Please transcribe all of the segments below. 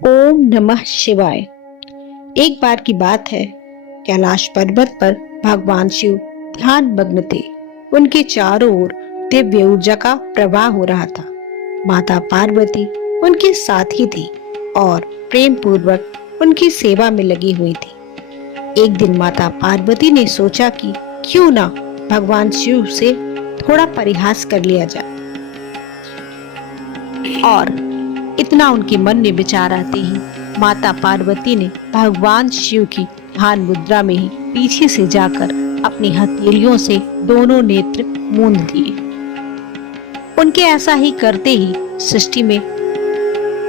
ओम नमः शिवाय। एक बार की बात है, कैलाश पर्वत पर भगवान शिव ध्यान मग्न थे। उनके चारों ओर दिव्य ऊर्जा का प्रवाह हो रहा था। माता पार्वती उनके साथ ही थी और प्रेम पूर्वक उनकी सेवा में लगी हुई थी। एक दिन माता पार्वती ने सोचा कि क्यों ना भगवान शिव से थोड़ा परिहास कर लिया जाए, और इतना उनके मन में विचार आते ही माता पार्वती ने भगवान शिव की ध्यान मुद्रा में ही पीछे से जाकर अपनी हथेलियों से दोनों नेत्र मूंद दिए। उनके ऐसा ही करते ही सृष्टि में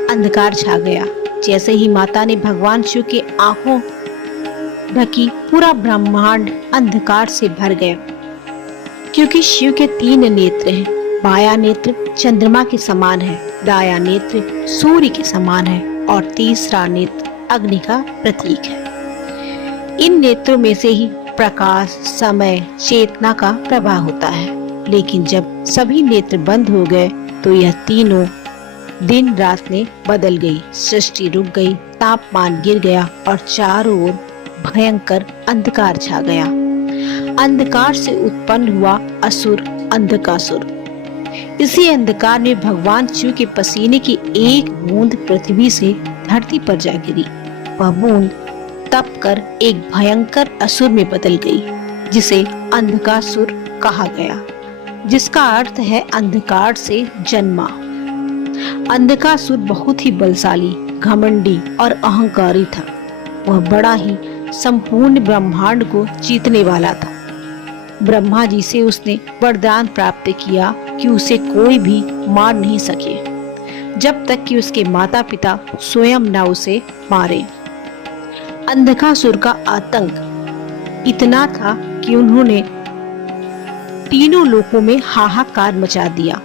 अंधकार छा गया। जैसे ही माता ने भगवान शिव के आंखों ढकी, पूरा ब्रह्मांड अंधकार से भर गया। क्योंकि शिव के 3 नेत्र हैं। बायां नेत्र चंद्रमा के समान है, दायां नेत्र सूर्य के समान है और तीसरा नेत्र अग्नि का प्रतीक है। इन नेत्रों में से ही प्रकाश, समय, चेतना का प्रवाह होता है। लेकिन जब सभी नेत्र बंद हो गए तो यह तीनों दिन रात में बदल गई। सृष्टि रुक गई, तापमान गिर गया और चारों ओर भयंकर अंधकार छा गया। अंधकार से उत्पन्न हुआ असुर अंधकासुर। इसी अंधकार में भगवान शिव के पसीने की एक बूंद पृथ्वी से धरती पर जा गिरी। वह बूंद तप कर एक भयंकर असुर में बदल गई, जिसे अंधकासुर कहा गया, जिसका अर्थ है अंधकार से जन्मा। अंधकासुर बहुत ही बलशाली, घमंडी और अहंकारी था। वह बड़ा ही संपूर्ण ब्रह्मांड को जीतने वाला था। ब्रह्मा जी से उसने वरदान प्राप्त किया कि उसे कोई भी मार नहीं सके, जब तक कि उसके माता पिता स्वयं न उसे मारे। अंधकासुर का आतंक इतना था कि उन्होंने तीनों लोकों में हाहाकार मचा दिया।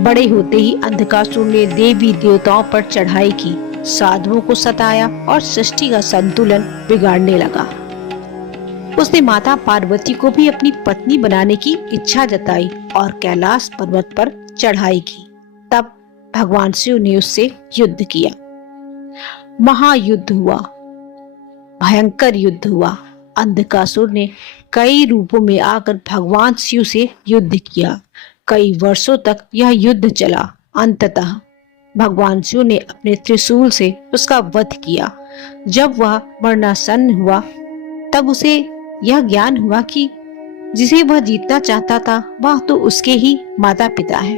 बड़े होते ही अंधकासुर ने देवी देवताओं पर चढ़ाई की, साधुओं को सताया और सृष्टि का संतुलन बिगाड़ने लगा। उसने माता पार्वती को भी अपनी पत्नी बनाने की इच्छा जताई और कैलाश पर्वत पर चढ़ाई की। तब भगवान शिव ने उससे युद्ध किया। महायुद्ध हुआ, भयंकर युद्ध हुआ। अंधकासुर ने कई रूपों में आकर भगवान शिव से युद्ध किया। कई वर्षों तक यह युद्ध चला। अंततः भगवान शिव ने अपने त्रिशूल से उसका वध किया। जब वह मरणासन्न हुआ, तब उसे यह ज्ञान हुआ कि जिसे वह जीतना चाहता था वह तो उसके ही माता पिता है।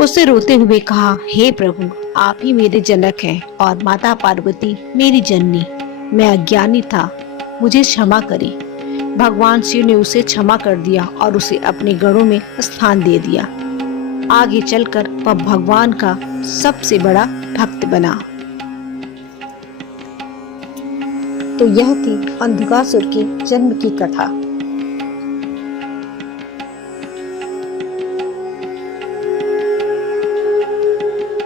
उसने रोते हुए कहा, हे प्रभु, आप ही मेरे जनक हैं और माता पार्वती मेरी जननी। मैं अज्ञानी था, मुझे क्षमा करें। भगवान शिव ने उसे क्षमा कर दिया और उसे अपने गढ़ों में स्थान दे दिया। आगे चलकर वह भगवान का सबसे बड़ा भक्त बना। तो यह थी अंधकासुर के जन्म की कथा।